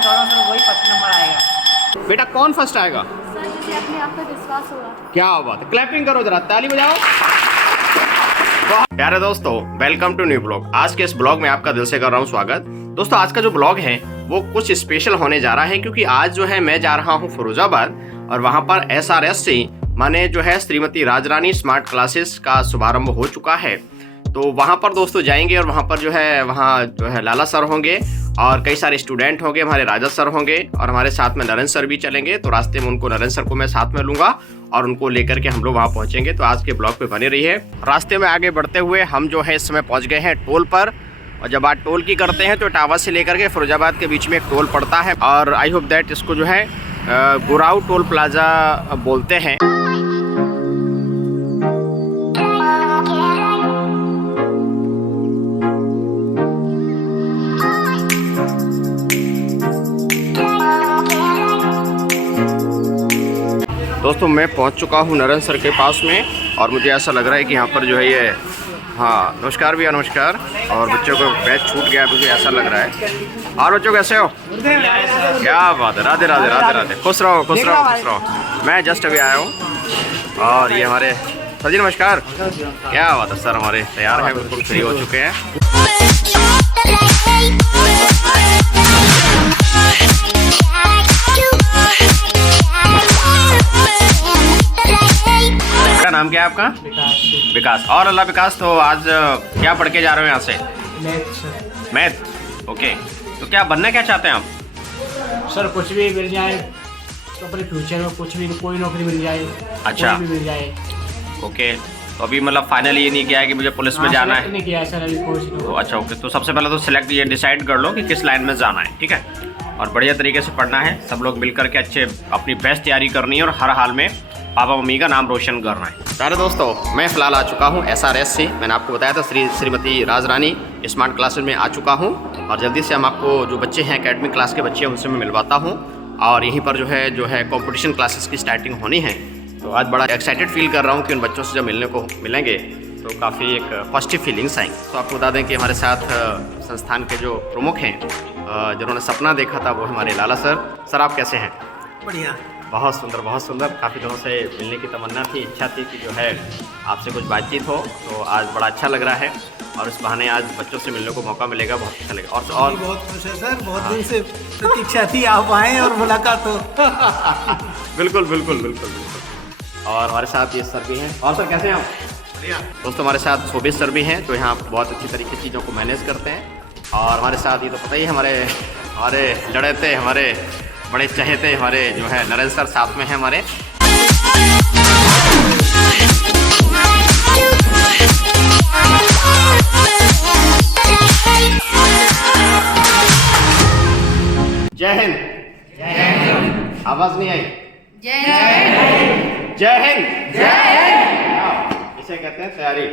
गौरव sir वही first number आएगा। बेटा कौन फर्स्ट आएगा? सर जिसे अपने आप पर विश्वास होगा। क्या बात है, क्लैपिंग करो जरा, ताली बजाओ। प्यारे दोस्तों, वेलकम टू न्यू ब्लॉग। आज के इस ब्लॉग में आपका दिल से कर रहा हूँ स्वागत। दोस्तों आज का जो ब्लॉग है वो कुछ स्पेशल होने जा रहा है, क्योंकि आज जो है मैं जा रहा हूँ फिरोजाबाद और वहाँ पर SRS से माने जो है श्रीमती राजरानी स्मार्ट क्लासेस का शुभारंभ हो चुका है। तो वहाँ पर दोस्तों जाएंगे और वहाँ पर जो है लाला सर होंगे और कई सारे स्टूडेंट होंगे, हमारे राजा सर होंगे और हमारे साथ में नरेंद्र सर भी चलेंगे। तो रास्ते में उनको नरेंद्र सर को मैं साथ में लूँगा और उनको लेकर के हम लोग वहाँ पहुँचेंगे। तो आज के ब्लॉग पे बने रहिए। रास्ते में आगे बढ़ते हुए हम जो है इस समय पहुँच गए हैं टोल पर, और जब आप टोल की करते हैं तो इटावा से लेकर के फिरोजाबाद के बीच में एक टोल पड़ता है और आई होप दैट इसको जो है गुराऊ टोल प्लाजा बोलते हैं। दोस्तों मैं पहुंच चुका हूं नरेंद्र सर के पास में और मुझे ऐसा लग रहा है कि यहाँ पर जो है ये नमस्कार भैया, नमस्कार। और बच्चों को बैच छूट गया, मुझे ऐसा लग रहा है। और बच्चों कैसे हो? क्या बात है, राधे राधे राधे राधे, खुश रहो खुश रहो खुश रहो। मैं जस्ट अभी आया हूँ और ये हमारे सर जी नमस्कार। क्या बात है सर, हमारे तैयार हैं, बिल्कुल फ्री हो चुके हैं। नाम क्या है आपका? विकास। और अल्लाह विकास, तो आज क्या पढ़ के जा रहे हो यहाँ से? मैथ। ओके, तो क्या बनना क्या चाहते हैं आप? सर कुछ भी मिल जाए तो अपने फ्यूचर में कुछ भी, कोई नौकरी मिल जाए। अच्छा, कोई भी मिल जाए। ओके, तो अभी मतलब फाइनली ये नहीं किया है कि मुझे पुलिस में जाना है? नहीं किया सर अभी कुछ। तो अच्छा ओके, तो सबसे पहले तो सिलेक्ट ये डिसाइड कर लो कि किस लाइन में जाना है, ठीक है? और बढ़िया तरीके से पढ़ना है, सब लोग मिल करके अच्छे अपनी बेस्ट तैयारी करनी है और हर हाल में पापा मम्मी का नाम रोशन करना है। सारे दोस्तों मैं फ़िलहाल आ चुका हूँ SRS से। मैंने आपको बताया था श्रीमती राजरानी स्मार्ट क्लासेस में आ चुका हूँ और जल्दी से हम आपको जो बच्चे हैं एकेडमिक क्लास के बच्चे हैं उनसे मैं मिलवाता हूँ। और यहीं पर जो है कंपटीशन क्लासेस की स्टार्टिंग होनी है। तो आज बड़ा एक्साइटेड फील कर रहा हूँ कि उन बच्चों से जब मिलेंगे तो काफ़ी एक पॉजिटिव फीलिंग्स आएंगी। तो आपको बता दें कि हमारे साथ संस्थान के जो प्रमुख हैं जिन्होंने सपना देखा था वो हमारे लाला सर। सर आप कैसे हैं? बढ़िया, बहुत सुंदर बहुत सुंदर। काफ़ी दिनों से मिलने की तमन्ना थी, इच्छा थी कि जो है आपसे कुछ बातचीत हो, तो आज बड़ा अच्छा लग रहा है और इस बहाने आज बच्चों से मिलने को मौका मिलेगा, बहुत अच्छा लगेगा। और बहुत खुश है सर, बहुत दिन से प्रतीक्षा थी आप आएँ और मुलाकात हो। बिल्कुल बिल्कुल बिल्कुल बिल्कुल। और हमारे साथ ये सर भी हैं। और सर कैसे हैं आप? बढ़िया। दोस्तों हमारे साथ शोभित सर भी हैं, तो यहाँ बहुत अच्छी तरीके से चीज़ों को मैनेज करते हैं। और हमारे साथ ये तो पता ही हमारे लड़ते हमारे बड़े चहेते हमारे जो है नरेंद्र सर साथ में हैं हमारे। जय हिंद। आवाज नहीं आई? जय हिंद। जय हिंद। इसे कहते हैं तैयारी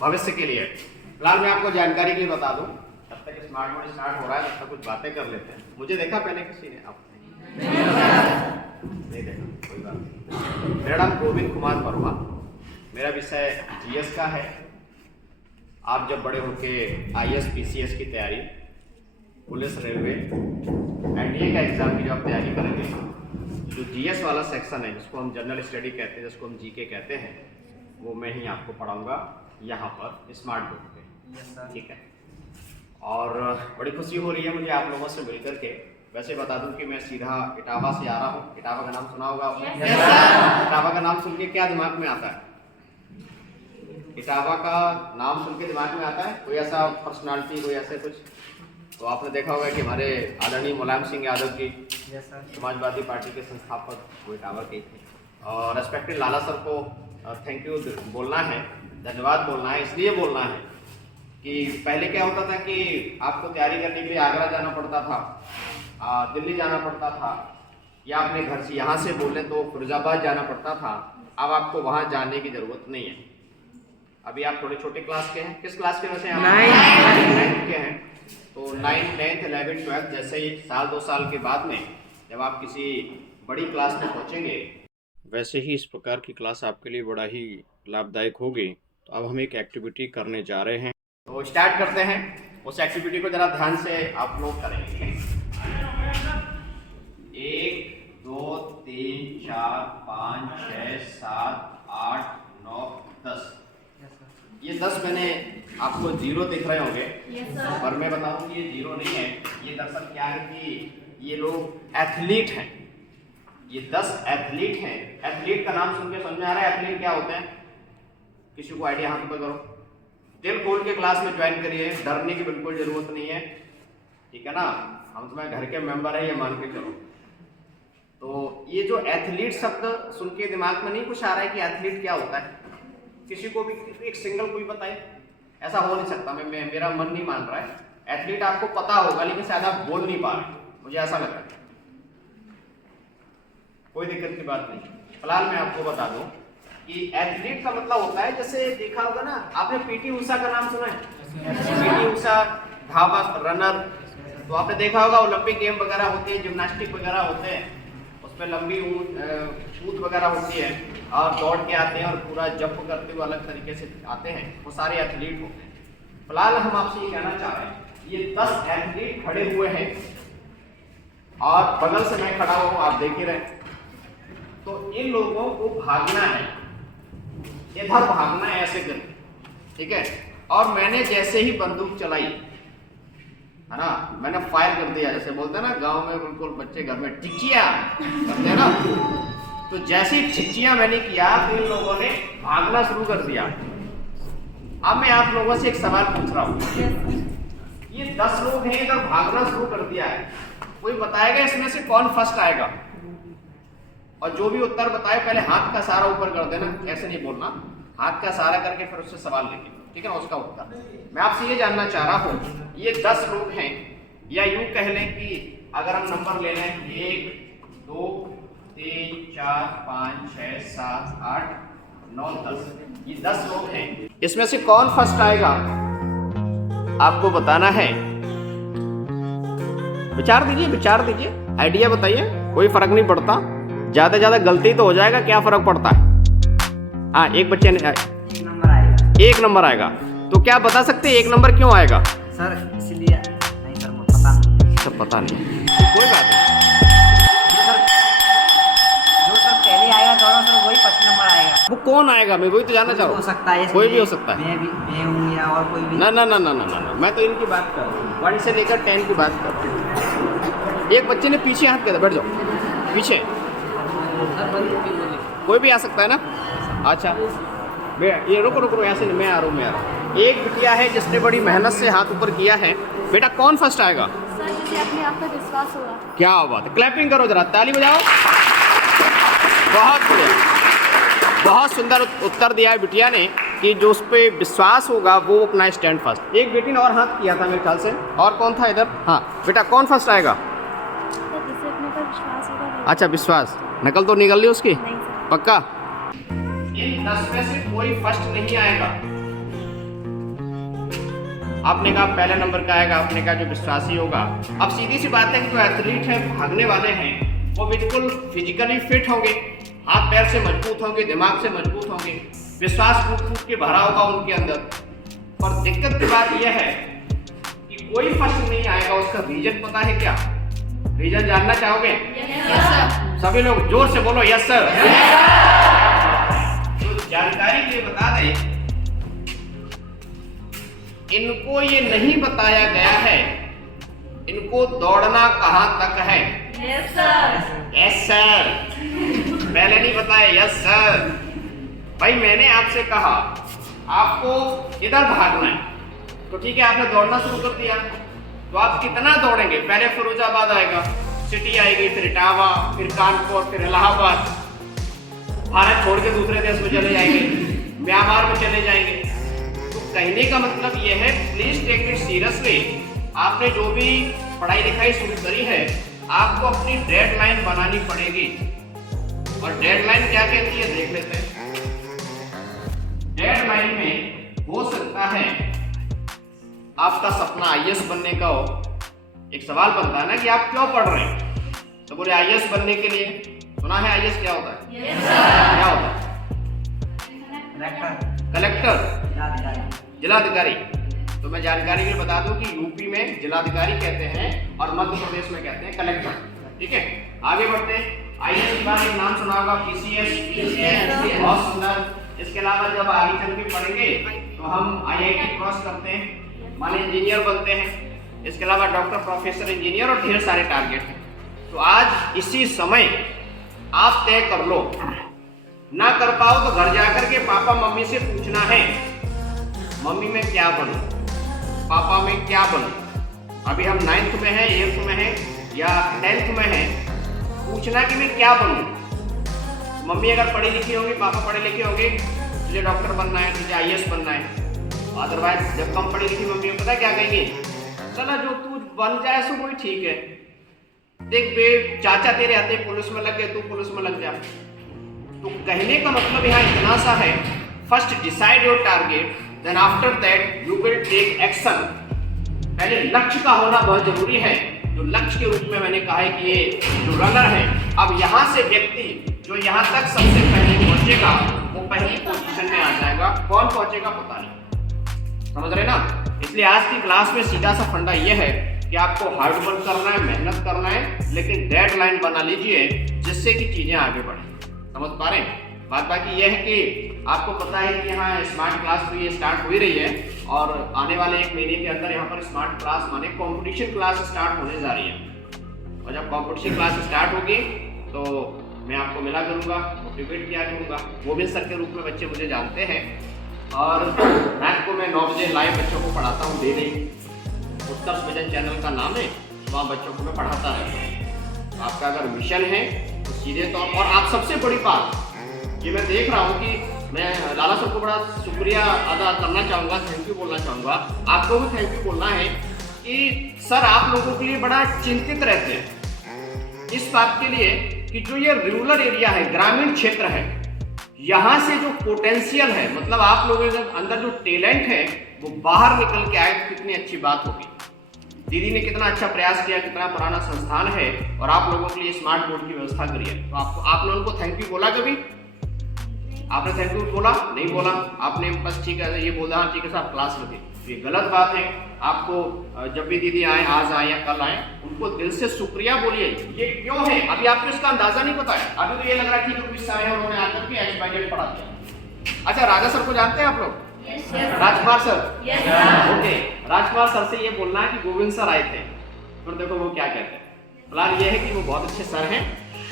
भविष्य के लिए। फिलहाल मैं आपको जानकारी के लिए बता दूं, तब तक स्मार्ट बोर्ड स्टार्ट हो रहा है, तब तक कुछ बातें कर लेते हैं। मुझे देखा पहले किसी ने? आप नहीं देखा, कोई बात नहीं। मेरा नाम गोविंद कुमार वर्मा, मेरा विषय GS का है। आप जब बड़े होके IAS PCS की तैयारी, पुलिस, रेलवे, NDA का एग्ज़ाम की जो आप तैयारी करेंगे, जो GS वाला सेक्शन है जिसको हम जनरल स्टडी कहते हैं, जिसको हम GK कहते हैं, वो मैं ही आपको पढ़ाऊँगा यहाँ पर स्मार्ट बोर्ड पे, ठीक है? और बड़ी खुशी हो रही है मुझे आप लोगों से मिल करके। वैसे बता दूं कि मैं सीधा इटावा से आ रहा हूँ। इटावा का नाम सुना होगा आपने? इटावा का नाम सुन के क्या दिमाग में आता है? इटावा का नाम सुन के दिमाग में आता है कोई ऐसा पर्सनालिटी, कोई ऐसे कुछ? तो आपने देखा होगा कि हमारे आदरणीय मुलायम सिंह यादव जी समाजवादी पार्टी के संस्थापक वो इटावा के थे। और रेस्पेक्टेड लाला सर को थैंक यू बोलना है, धन्यवाद बोलना है। इसलिए बोलना है कि पहले क्या होता था कि आपको तैयारी करने के लिए आगरा जाना पड़ता था, दिल्ली जाना पड़ता था, या अपने घर से यहाँ से बोले तो फिरोजाबाद जाना पड़ता था। अब आपको वहाँ जाने की ज़रूरत नहीं है। अभी आप थोड़े छोटे क्लास के हैं। किस क्लास के वैसे? 9th के हैं। तो 9th, 10th, 11th, 12th जैसे ही साल 2 साल के बाद में जब आप किसी बड़ी क्लास में पहुँचेंगे, वैसे ही इस प्रकार की क्लास आपके लिए बड़ा ही लाभदायक होगी। तो अब हम एक एक्टिविटी करने जा रहे हैं, तो स्टार्ट करते हैं। उस एक्टिविटी को ज़रा ध्यान से आप लोग करेंगे। 7, 8, 9, 10। ये 10 मैंने आपको जीरो दिख रहे होंगे, पर मैं बताऊं कि ये जीरो नहीं है। ये दरअसल क्या है कि ये लोग एथलीट हैं। ये 10 एथलीट हैं। एथलीट का नाम सुन के समझ में आ रहा है एथलीट क्या होते हैं? किसी को आइडिया हाथ पर करो। दिल खोल के क्लास में ज्वाइन करिए, डरने की बिल्कुल जरूरत नहीं है, ठीक है ना। हम तुम्हारे घर के मेंबर है, ये मान के चलो। तो ये जो एथलीट शब्द सुन के दिमाग में नहीं कुछ आ रहा है कि एथलीट क्या होता है? किसी को भी एक सिंगल कोई बताए? ऐसा हो नहीं सकता। मेरा मन नहीं मान रहा है। एथलीट आपको पता होगा, लेकिन शायद आप बोल नहीं पा रहे, मुझे ऐसा लग रहा है। कोई दिक्कत की बात नहीं। फिलहाल मैं आपको बता दूं कि एथलीट का मतलब होता है, जैसे देखा होगा ना आपने, पीटी ऊषा का नाम सुना है? पीटी ऊषा धावक, रनर, तो आपने देखा होगा ओलंपिक गेम वगैरह होते हैं, जिम्नास्टिक वगैरह होते हैं, उसमें लंबी कूद वगैरह होती है और दौड़ के आते हैं और पूरा जंप करते हुए अलग तरीके से आते हैं, वो सारे एथलीट होते हैं। फिलहाल हम आपसे ये कहना चाह रहे हैं, ये 10 एथलीट खड़े हुए हैं और बगल से मैं खड़ा हूँ, आप देख ही रहे। तो इन लोगों को भागना है, इधर भागना है ऐसे करके, ठीक है। और मैंने जैसे ही बंदूक चलाई, है ना, मैंने फायर कर दिया, जैसे बोलते हैं ना गांव में बिल्कुल बच्चे घर में टिचिया करते हैं ना, तो जैसे ही टिचिया मैंने किया तो इन लोगों ने भागना शुरू कर दिया। अब मैं आप लोगों से एक सवाल पूछ रहा हूँ, ये 10 लोग हैं, इधर भागना शुरू कर दिया है, कोई बताएगा इसमें से कौन फर्स्ट आएगा? और जो भी उत्तर बताए पहले हाथ का सहारा ऊपर कर देना, ऐसे नहीं बोलना, हाथ का सहारा करके फिर उससे सवाल लेंगे, ठीक है ना, उसका उत्तर। मैं आपसे ये जानना चाह रहा हूँ, ये 10 लोग हैं, या यूं कह लें कि अगर हम नंबर ले लें 1, 2, 3, 4, 5, 6, 7, 8, 9, 10, ये 10 लोग हैं, इसमें से कौन फर्स्ट आएगा आपको बताना है। विचार दीजिए, आइडिया बताइए, कोई फर्क नहीं पड़ता, ज्यादा से ज्यादा गलती तो हो जाएगा, क्या फर्क पड़ता है। हाँ, एक बच्चे ने 1 नंबर आएगा, तो क्या बता सकते हैं 1 नंबर क्यों आएगा? सर इसलिए नहीं सर, पता नहीं। सब पता नहीं, कोई बात नहीं। जो सर पहले आएगा दोनों सर वही फर्स्ट नंबर आएगा। वो कौन आएगा, मैं वही तो जानना चाह रहा हो हूँ। सकता है, कोई भी हो सकता है। मैं हूँ या और कोई भी। ना, मैं तो इनकी बात कर रहा हूँ, 1 से लेकर 10 की बात कर रहा हूँ। एक बच्चे ने पीछे हाथ किया था, बैठ जाओ पीछे, कोई भी आ सकता है ना। अच्छा, ये रुको, ऐसे नहीं, मैं आ रहा हूँ। एक बिटिया है जिसने बड़ी मेहनत से हाथ ऊपर किया है, बेटा कौन फर्स्ट आएगा? सर, जिसे अपने आप पर विश्वास होगा। क्या बात है, क्लैपिंग करो जरा, ताली बजाओ। बहुत बढ़िया, बहुत सुंदर उत्तर दिया है बिटिया ने कि जो उस पर विश्वास होगा वो अपना स्टैंड फर्स्ट। एक बेटी ने और हाथ किया था मेरे ख्याल से, और कौन था इधर? हाँ बेटा, कौन फर्स्ट आएगा? सर, जिसे अपने पर विश्वास होगा। अच्छा, विश्वास, नकल तो निकल ली उसकी, नहीं सर। पक्का? इन 10 में से कोई फर्स्ट नहीं आएगा। आपने कहा पहले नंबर का आएगा, आपने कहा जो विश्वासी होगा। अब सीधी सी बात है कि जो एथलीट है, भागने वाले हैं, वो बिल्कुल फिजिकली फिट होंगे, हाथ पैर से मजबूत होंगे, दिमाग से मजबूत होंगे, विश्वास फूट के भरा होगा उनके अंदर। पर दिक्कत की बात यह है कि कोई फर्स्ट नहीं आएगा। उसका रीजन पता है क्या? रीजन जानना चाहोगे? Yes sir. सभी लोग जोर से बोलो, यस सर। तो जानकारी के लिए बता दें, इनको ये नहीं बताया गया है इनको दौड़ना कहां तक है। Yes sir. यस सर, पहले नहीं बताया, यस सर। भाई मैंने आपसे कहा आपको इधर भागना है, तो ठीक है, आपने दौड़ना शुरू कर दिया, तो आप कितना दौड़ेंगे? पहले फिरोजाबाद आएगा, सिटी आएगी, फिर इटावा, फिर कानपुर, फिर इलाहाबाद, भारत छोड़ के दूसरे देश में चले जाएंगे, म्यांमार में चले जाएंगे। तो कहने का मतलब यह है, प्लीज टेक इट सीरियसली। आपने जो भी पढ़ाई लिखाई शुरू करी है, आपको अपनी डेडलाइन बनानी पड़ेगी। और डेडलाइन क्या कहती है देख लेते हैं। डेडलाइन में हो सकता है आपका सपना आईएएस बनने का हो। एक सवाल बनता है ना कि आप क्यों पढ़ रहे हैं, तो बोले आईएएस बनने के लिए। सुना है आईएएस क्या होता है? Yes sir. क्या होता है? कलेक्टर, जिलाधिकारी। तो मैं जानकारी के लिए बता दूं कि यूपी में जिलाधिकारी कहते हैं और मध्य प्रदेश में कहते हैं कलेक्टर। ठीक है, आगे बढ़ते हैं। आईएएस के बाद एक नाम सुना होगा पीसीएस, बहुत सुंदर। इसके अलावा जब आगे चल के पढ़ेंगे तो हम आईआईटी क्रॉस करते हैं, माने इंजीनियर बनते हैं। इसके अलावा डॉक्टर, प्रोफेसर, इंजीनियर और ढेर सारे टारगेट हैं। तो आज इसी समय आप तय कर लो, ना कर पाओ तो घर जाकर के पापा मम्मी से पूछना है, मम्मी मैं क्या बनूं, पापा मैं क्या बनूं। अभी हम 9th में हैं, 8th में हैं या 10th में हैं, पूछना कि मैं क्या बनूं। मम्मी अगर पढ़ी लिखी होगी, पापा पढ़े लिखे होंगे, तुझे डॉक्टर बनना है, तुझे आईएएस बनना है। अदरवाइज जब कम पढ़ी लिखी मम्मी को पता क्या कहेंगे, चला जो तू बन जाए सो वही ठीक है। देख बे चाचा तेरे आते पुलिस में लग गए, तू पुलिस में लग जा। तो कहने का मतलब यहाँ इतना सा है, first decide your target, then after that you will take action. पहले लक्ष्य का होना बहुत जरूरी है। जो लक्ष्य के रूप में मैंने कहा है कि ये जो रनर है, अब यहाँ से व्यक्ति जो यहाँ तक सबसे पहले पहुंचेगा वो पहली पोजीशन में आ जाएगा। कौन पहुंचेगा पता नहीं, समझ रहे ना। इसलिए आज की क्लास में सीधा सा फंडा ये है कि आपको हार्ड वर्क करना है, मेहनत करना है, लेकिन डेडलाइन बना लीजिए जिससे कि चीजें आगे बढ़े। समझ पा रहे हैं बात। बाकी यह है कि आपको पता है कि यहाँ स्मार्ट क्लास तो ये स्टार्ट हो ही रही है और आने वाले 1 महीने के अंदर यहाँ पर स्मार्ट क्लास माने कॉम्पिटिशन क्लास स्टार्ट होने जा रही है। और जब कॉम्पिटिशन क्लास स्टार्ट होगी तो मैं आपको मिला करूँगा, मोटिवेट किया करूँगा। गोविंद सर के रूप में बच्चे मुझे जानते हैं और रात को मैं 9 बजे लाइव बच्चों को पढ़ाता हूँ डेली। उत्कर्ष विजन चैनल का नाम है, वहाँ बच्चों को मैं पढ़ाता रहता हूँ। तो आपका अगर मिशन है तो सीधे तौर पर आप सबसे बड़ी बात ये मैं देख रहा हूँ कि मैं लाला सर को बड़ा शुक्रिया अदा करना चाहूँगा, थैंक यू बोलना चाहूँगा। आपको भी थैंक यू बोलना है कि सर आप लोगों के लिए बड़ा चिंतित रहते हैं इस बात के लिए कि जो ये रूरल एरिया है, ग्रामीण क्षेत्र है, यहाँ से जो पोटेंशियल है, मतलब आप लोगों के अंदर जो टैलेंट है वो बाहर निकल के आए तो कितनी अच्छी बात होगी। दीदी ने कितना अच्छा प्रयास किया, कितना पुराना संस्थान है और आप लोगों के लिए स्मार्ट बोर्ड की व्यवस्था करी है। तो आप लोगों को थैंक यू बोला कभी? आपने थैंक यू बोला? नहीं बोला। आपने बस ठीक है ये बोला, हाँ ठीक है साहब क्लास रखे। ये गलत बात है। आपको जब भी दीदी आए, आज आए या कल आए, उनको दिल से शुक्रिया बोलिए। ये क्यों है अभी आपको इसका अंदाजा नहीं पता है। अभी तो ये लग रहा है कि जो गुस्सा है उन्होंने आकर के XYZ पढ़ा दिया। अच्छा राजा सर को जानते हैं आप लोग? राजकुमार सर, ओके। राजकुमार सर से ये बोलना है कि गोविंद सर आए थे, फिर देखो वो क्या कहते हैं। फिलहाल ये है कि वो बहुत अच्छे सर हैं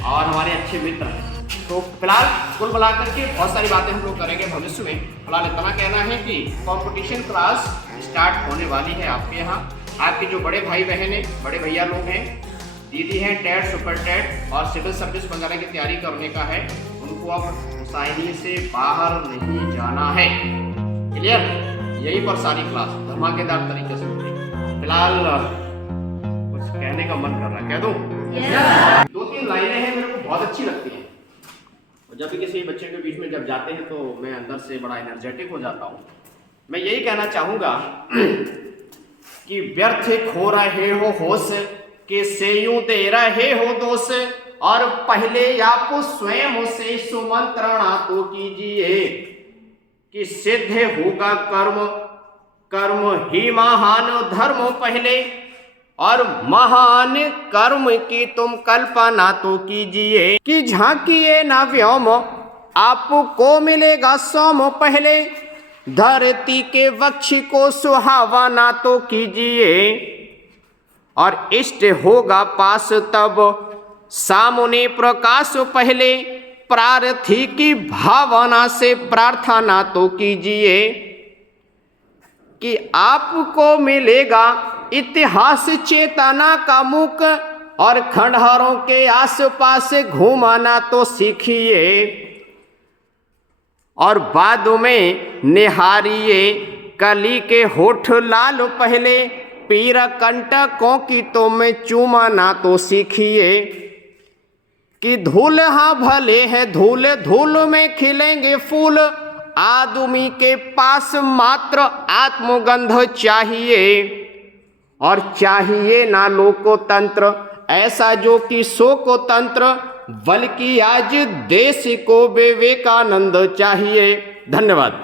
और हमारे अच्छे मित्र हैं। तो फिलहाल कुल मिलाकर के बहुत सारी बातें हम लोग करेंगे भविष्य में। फिलहाल इतना कहना है कि कंपटीशन क्लास स्टार्ट होने वाली है आपके यहाँ। आपके जो बड़े भाई बहन हैं, बड़े भैया लोग हैं, दीदी हैं, टेट, सुपर टेट और सिविल सर्विस वगैरह की तैयारी करने का है, उनको अब मुसाहिनी से बाहर नहीं जाना है। क्लियर? यही पर सारी क्लास धमाकेदार तरीके से होगी। फिलहाल कुछ कहने का मन कर रहा है, कह दूं? 2-3 लाइनें हैं मेरे को बहुत अच्छी लगती हैं। जब भी किसी बच्चे के बीच में जब जाते हैं तो मैं अंदर से बड़ा एनर्जेटिक हो जाता हूँ। मैं यही कहना चाहूँगा कि व्यर्थ खो रहे हो होश के से यूं दे रहे हो दोष, और पहले आप स्वयं से सुमंत्रणा तो कीजिए कि सिद्ध होगा कर्म, कर्म ही महान धर्म पहले, और महान कर्म की तुम कल्पना तो कीजिए कि झांकिए ना व्योम आपको मिलेगा सोम पहले, धरती के वक्ष को सुहावना तो कीजिए, और इष्ट होगा पास तब सामने प्रकाश पहले, प्रार्थी की भावना से प्रार्थना तो कीजिए कि आपको मिलेगा इतिहास चेतना का मुख, और खंडहरों के आसपास घूमना तो सीखिए, और बाद में निहारिए कली के होठ लाल पहले, पीर कंटकों की तो में चूमना तो सीखिए कि धूल हाँ भले है धूल, धूल में खिलेंगे फूल, आदमी के पास मात्र आत्मगंध चाहिए, और चाहिए ना लोकतंत्र ऐसा जो कि शोकतंत्र, बल्कि आज देश को विवेकानंद चाहिए। धन्यवाद।